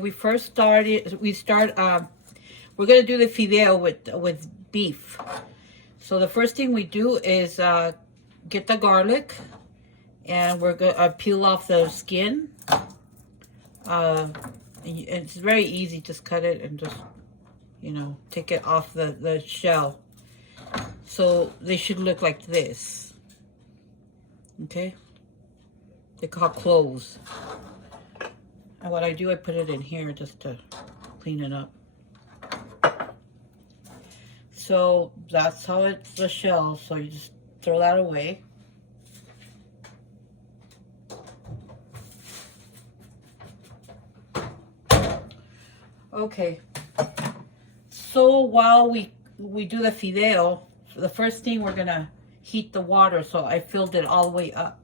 We first started, we're gonna do the fideo with beef. So the first thing we do is get the garlic, and we're gonna peel off the skin. It's very easy, just cut it and just, take it off the shell. So they should look like this, okay? They're called cloves. And what I do, I put it in here just to clean it up. So that's how it's the shell. So you just throw that away. Okay. So while we do the fideo, the first thing we're gonna heat the water. So I filled it all the way up.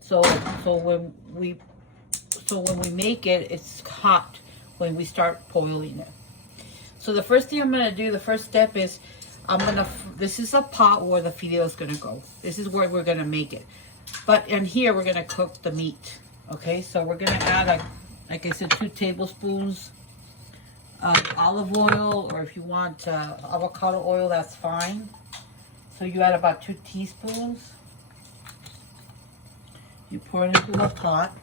So when we make it, it's hot when we start boiling it. So the first thing I'm gonna do, the first step is this is a pot where the fideo is gonna go. This is where we're gonna make it. But in here, we're gonna cook the meat. Okay, so we're gonna add, like I said, 2 tablespoons of olive oil, or if you want avocado oil, that's fine. So you add about 2 teaspoons. You pour it into the pot.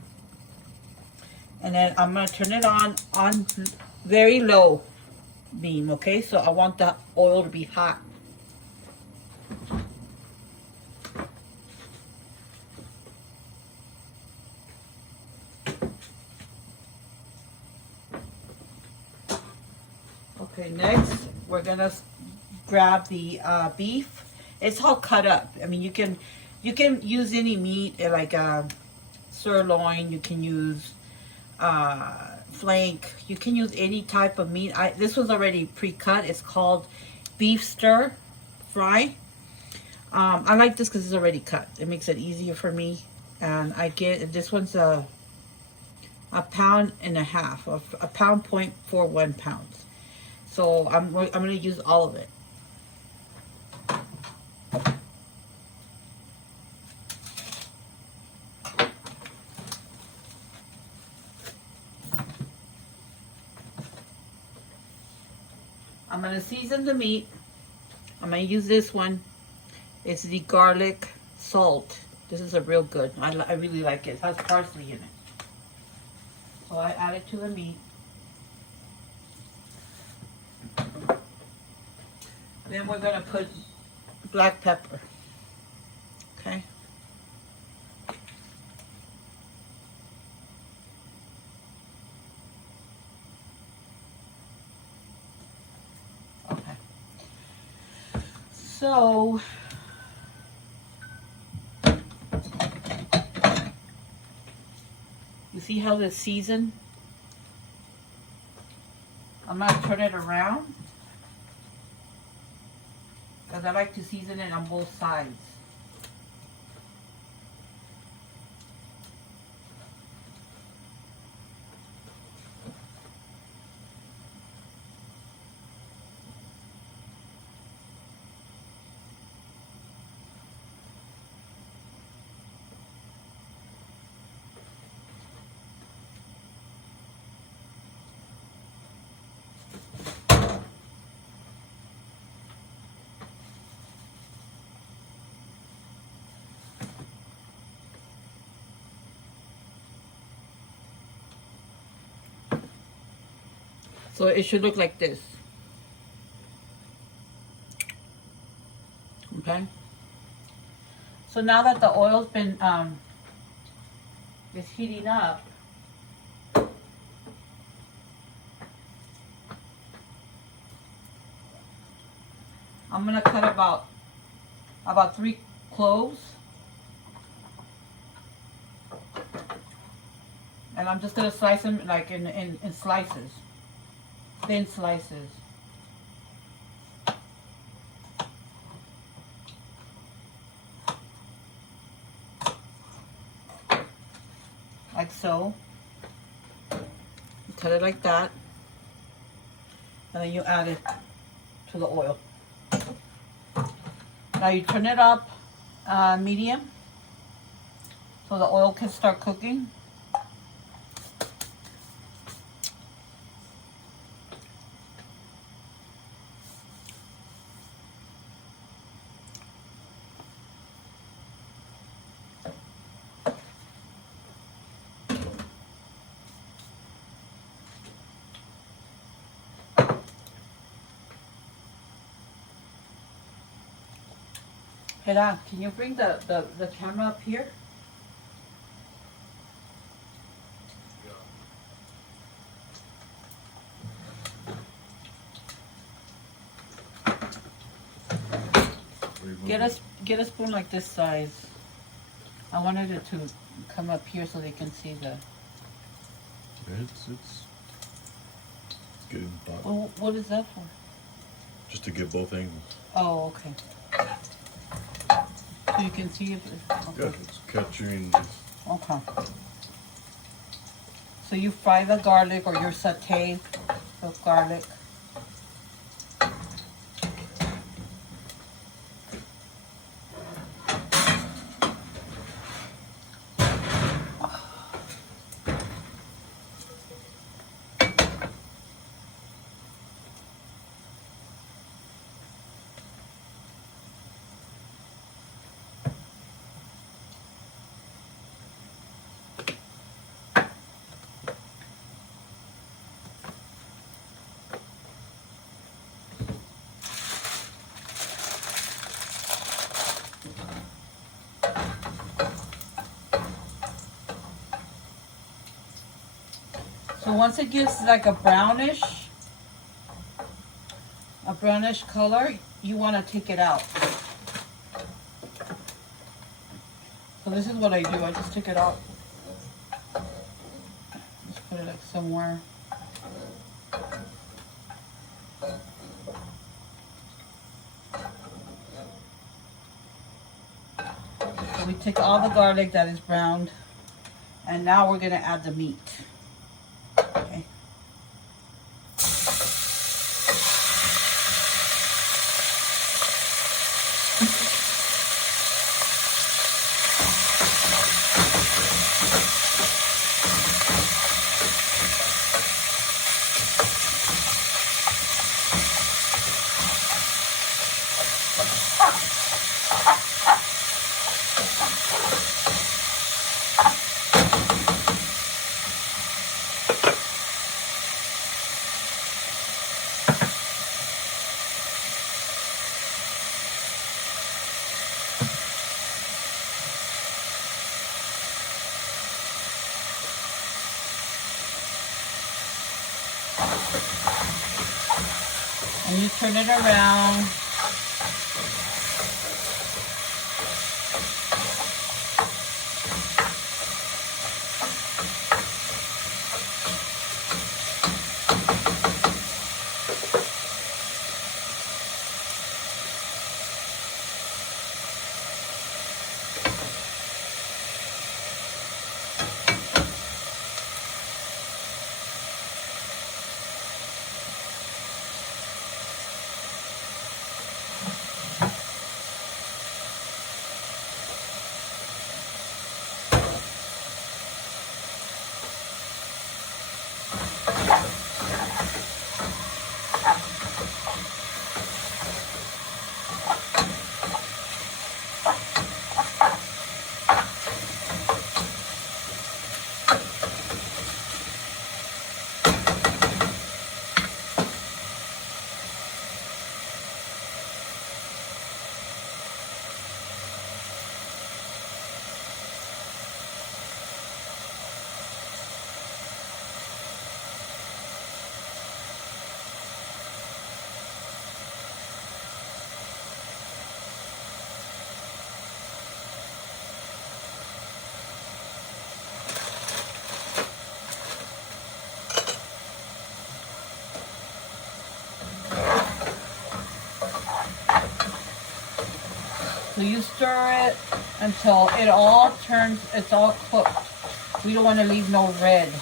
And then I'm going to turn it on very low beam, okay? So I want the oil to be hot. Okay, next we're going to grab the beef. It's all cut up. I mean, you can use any meat, like sirloin. You can use flank. You can use any type of meat. This was already pre-cut. It's called beef stir fry. I like this because it's already cut. It makes it easier for me. And I get, this one's a pound and a half, of a pound 0.41 pounds. So I'm going to use all of it. I'm going to season the meat. I'm going to use this one. It's the garlic salt. This is a real good. I really like it. It has parsley in it. So I add it to the meat. Then we're going to put black pepper. Okay. So, you see how this seasoned? I'm going to turn it around because I like to season it on both sides. So it should look like this. Okay. So now that the oil's been is heating up, I'm gonna cut about 3 cloves, and I'm just gonna slice them like in slices. Thin slices. Like so. You cut it like that. And then you add it to the oil. Now you turn it up medium so the oil can start cooking. Hera, can you bring the camera up here? Get a spoon like this size. I wanted it to come up here so they can see the. It's getting hot. Well, what is that for? Just to get both angles. Oh, okay. So you can see if it's okay. Yeah, it's capturing this. Okay. So you fry the garlic or you saute the garlic. So once it gets like a brownish color, you want to take it out. So this is what I do. I just take it out. Just put it like somewhere. So we take all the garlic that is browned, and now we're going to add the meat. Okay. And you turn it around. So you stir it until it all turns, it's all cooked. We don't want to leave no red.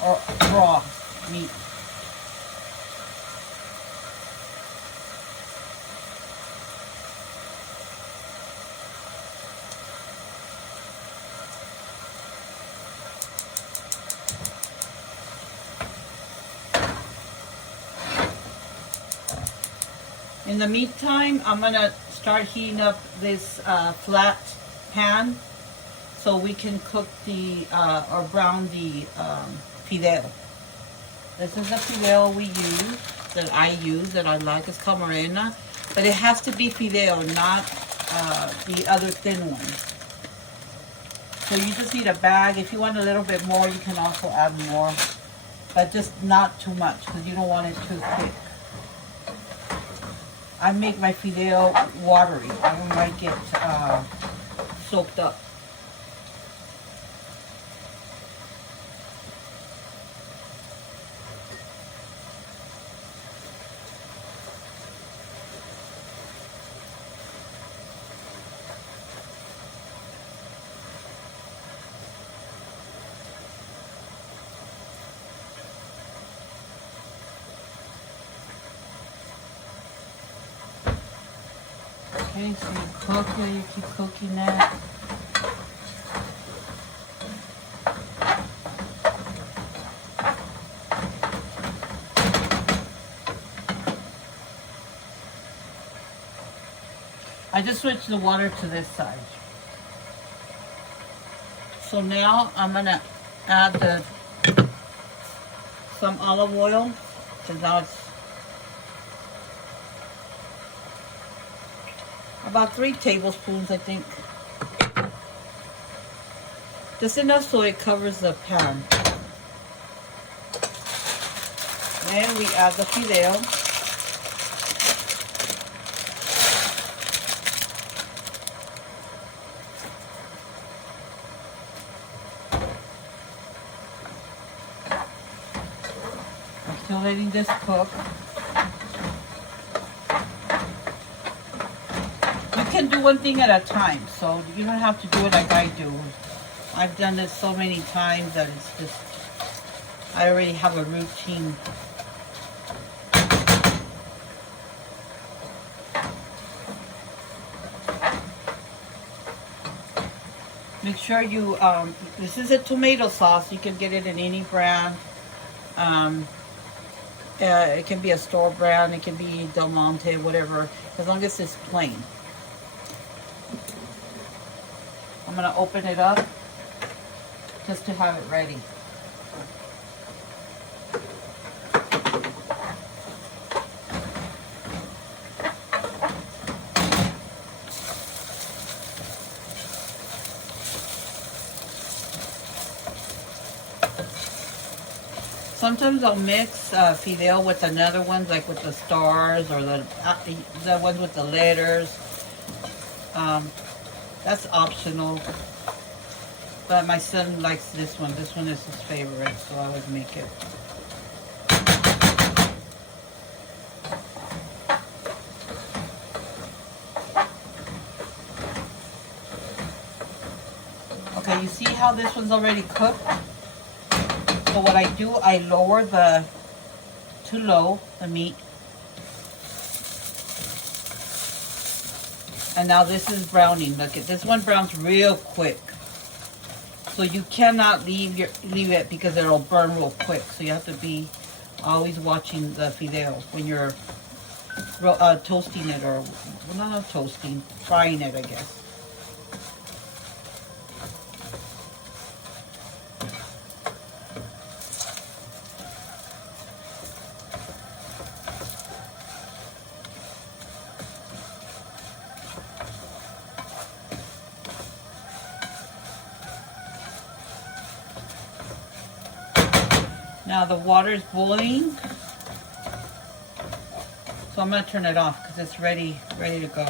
Or raw meat. In the meantime, I'm gonna start heating up this flat pan so we can cook the or brown the fideo. This is the fideo we use. that I use that I like is Camarena, but it has to be Fideo, not the other thin one. So you just need a bag. If you want a little bit more, you can also add more, but just not too much because you don't want it too thick. I make my Fideo watery. I don't like it soaked up. Okay, so you cook it, you keep cooking that. I just switched the water to this side. So now I'm gonna add some olive oil. So now it's about 3 tablespoons, I think. Just enough so it covers the pan. Then we add the Fideo. I'm still letting this cook. You can do one thing at a time, so you don't have to do it like I do. I've done this so many times that it's just, I already have a routine. Make sure you, this is a tomato sauce. You can get it in any brand. It can be a store brand, it can be Del Monte, whatever, as long as it's plain. I'm gonna open it up just to have it ready. Sometimes I'll mix Fideo with another ones, like with the stars or the ones with the letters. That's optional. But my son likes this one. This one is his favorite, so I would make it. Okay, you see how this one's already cooked? So what I do, I lower the meat. And now this is browning. Look at this one browns real quick. So you cannot leave it because it'll burn real quick. So you have to be always watching the Fideo when you're toasting it, or well, not toasting, frying it, I guess. Now the water is boiling, so I'm going to turn it off because it's ready to go.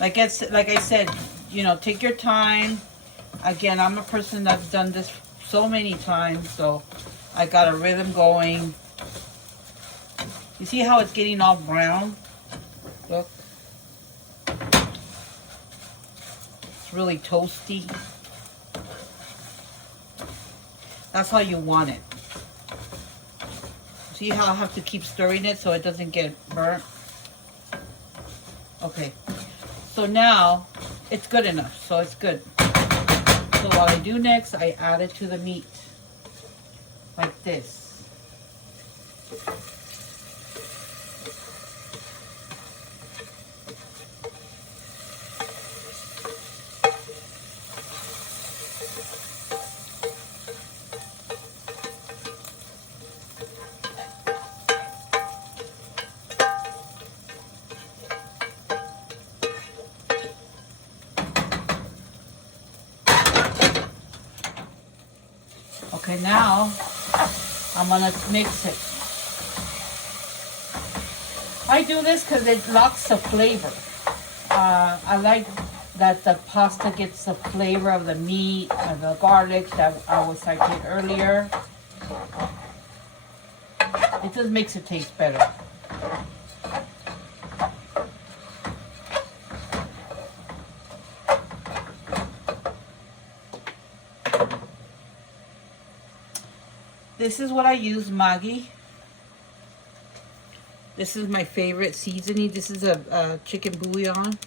Like I said, you know, take your time. Again, I'm a person that's done this so many times, so I got a rhythm going. You see how it's getting all brown? Look. Really toasty. That's how you want it. See how I have to keep stirring it so it doesn't get burnt? Okay. So now it's good enough. So it's good. So what I do next, I add it to the meat. Like this. Okay, now I'm gonna mix it. I do this because it locks the flavor. I like that the pasta gets the flavor of the meat and the garlic that I did earlier. It just makes it taste better. This is what I use, Maggi. This is my favorite seasoning. This is a chicken bouillon.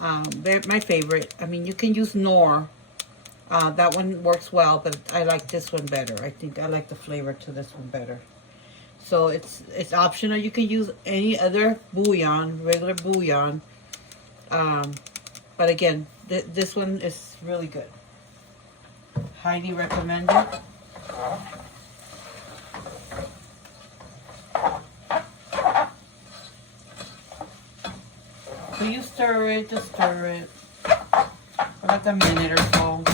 My favorite. I mean, you can use Knorr. That one works well, but I like this one better. I think I like the flavor to this one better. So it's optional. You can use any other bouillon, regular bouillon. But again, this one is really good. Highly recommended. So you stir it, just stir it for like a minute or so.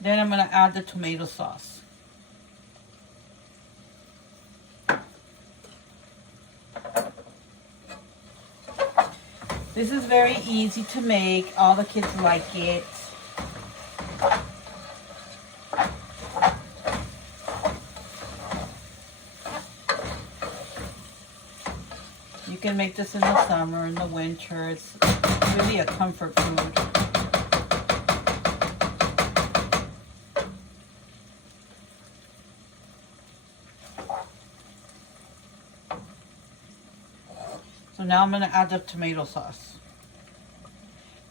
Then I'm gonna add the tomato sauce. This is very easy to make. All the kids like it. You can make this in the summer, in the winter. It's really a comfort food. So now I'm going to add the tomato sauce.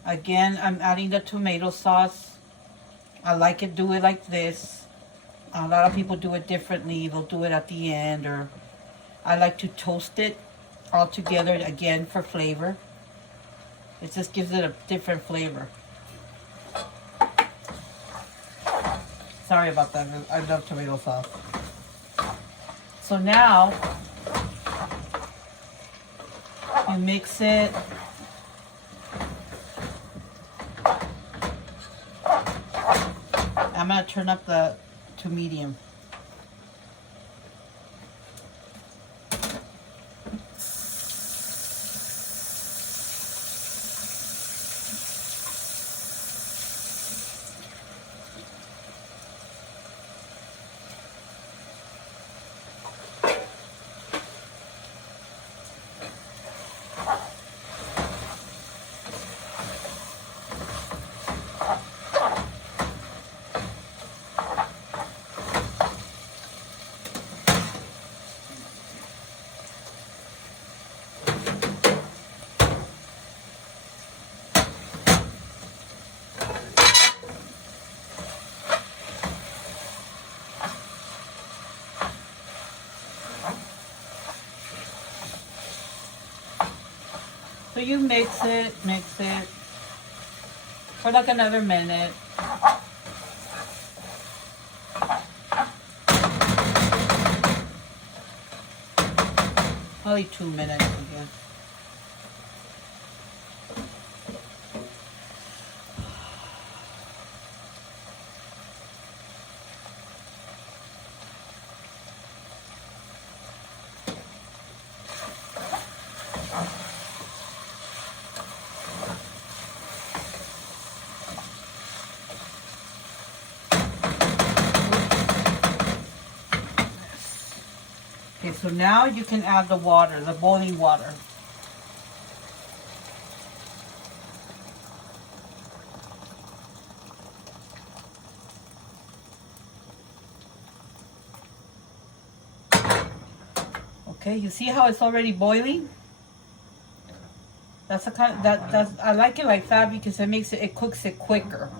Again, I'm adding the tomato sauce. I like it, do it like this. A lot of people do it differently. They'll do it at the end, or I like to toast it all together again for flavor. It just gives it a different flavor. Sorry about that. I love tomato sauce. So now you mix it. I'm gonna turn up to medium. So you mix it for like another minute. Probably 2 minutes, I guess. Okay, so now you can add the water, the boiling water. Okay, you see how it's already boiling? That's the kind that's I like it like that because it cooks it quicker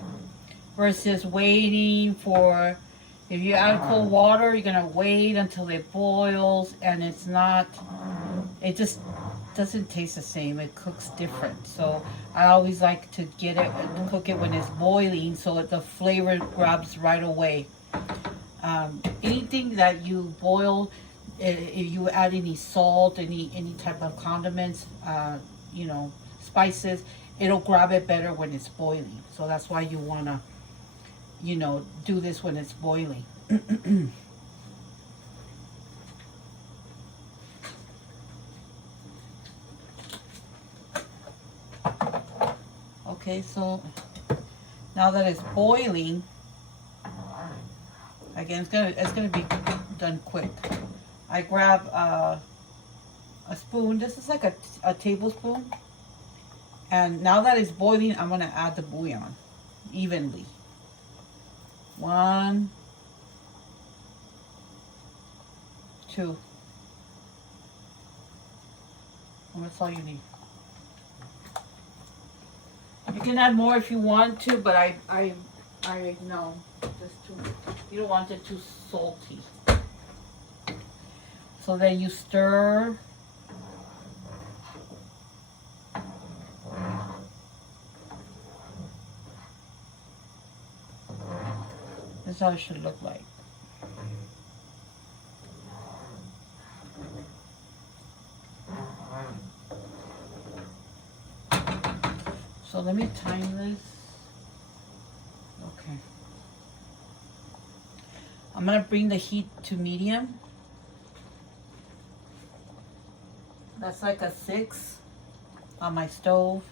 versus waiting for. If you add cold water, you're gonna wait until it boils, and it just doesn't taste the same. It cooks different. So I always like to cook it when it's boiling, so the flavor grabs right away. Anything that you boil, if you add any salt, any type of condiments, spices, it'll grab it better when it's boiling. So that's why you wanna you know, do this when it's boiling. Okay, so now that it's boiling, again, it's gonna be done quick. I grab a spoon. This is like a tablespoon. And now that it's boiling, I'm gonna add the bouillon evenly. 1, 2. And that's all you need. You can add more if you want to, but I know just too. You don't want it too salty. So then you stir. This is how it should look like. So let me time this. Okay. I'm gonna bring the heat to medium. That's like a 6 on my stove.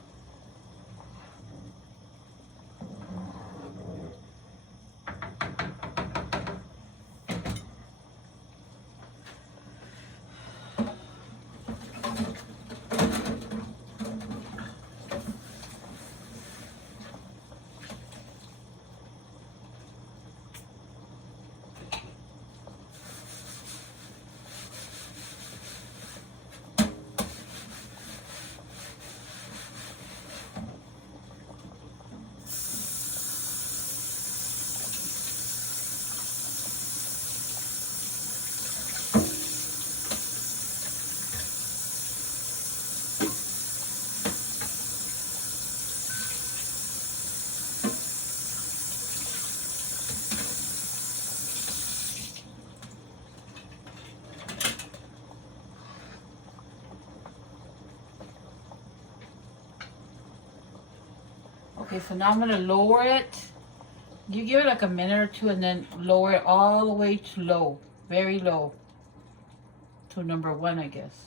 Okay, so now I'm gonna lower it. You give it like a minute or two and then lower it all the way to low, very low, to number 1, I guess.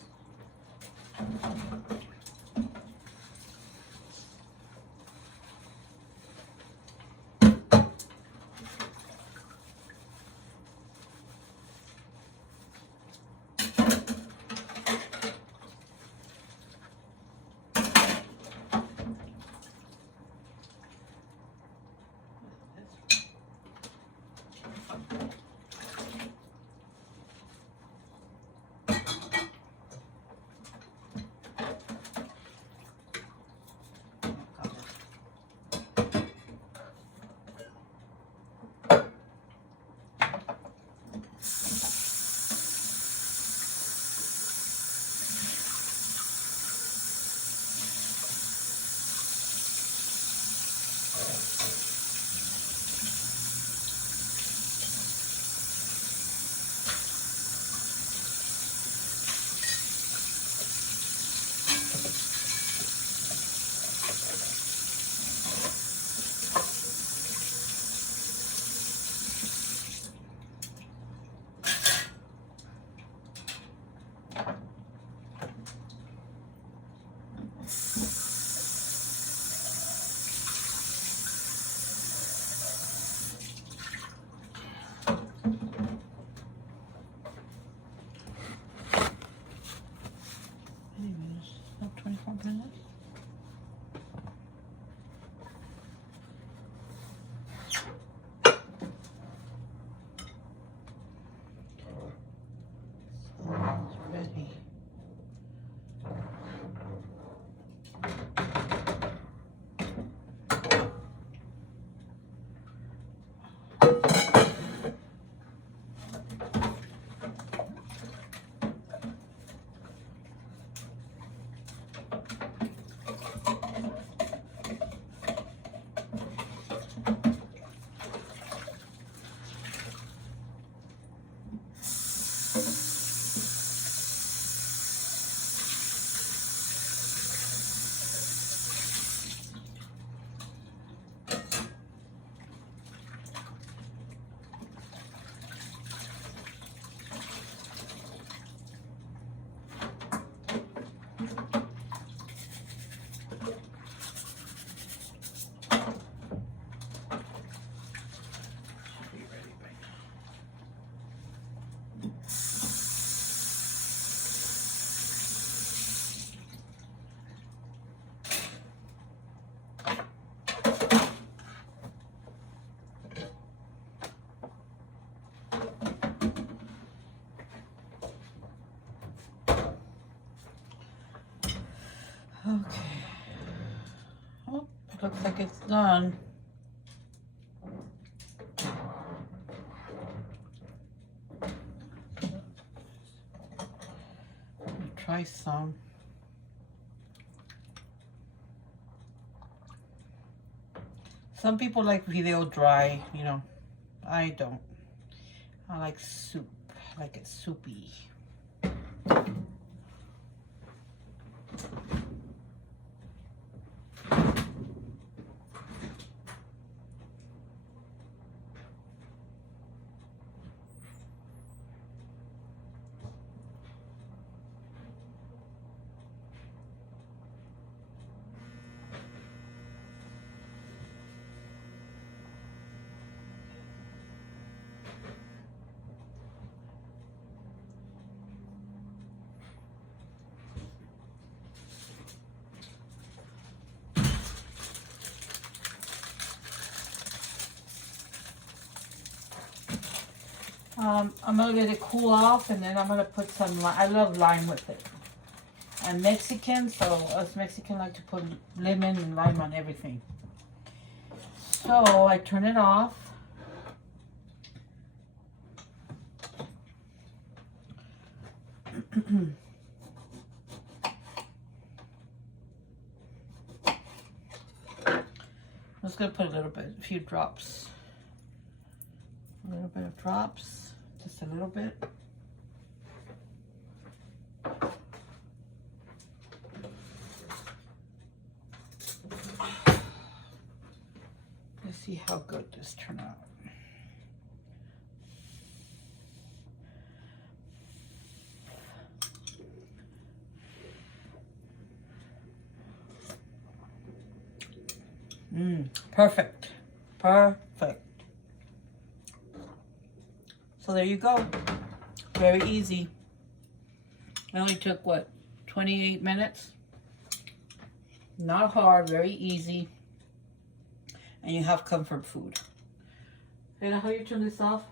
Okay. Oh, it looks like it's done. Try some. Some people like Fideo dry, you know. I don't. I like soup. I like it soupy. I'm gonna let it cool off, and then I'm gonna put some lime. I love lime with it. I'm Mexican, so us Mexican like to put lemon and lime on everything. So I turn it off. I'm just gonna put a few drops. A little bit of drops, just a little bit. Let's see how good this turned out. Perfect. Perfect. So there you go. Very easy. It only took, what, 28 minutes? Not hard, very easy. And you have comfort food. You know how you turn this off?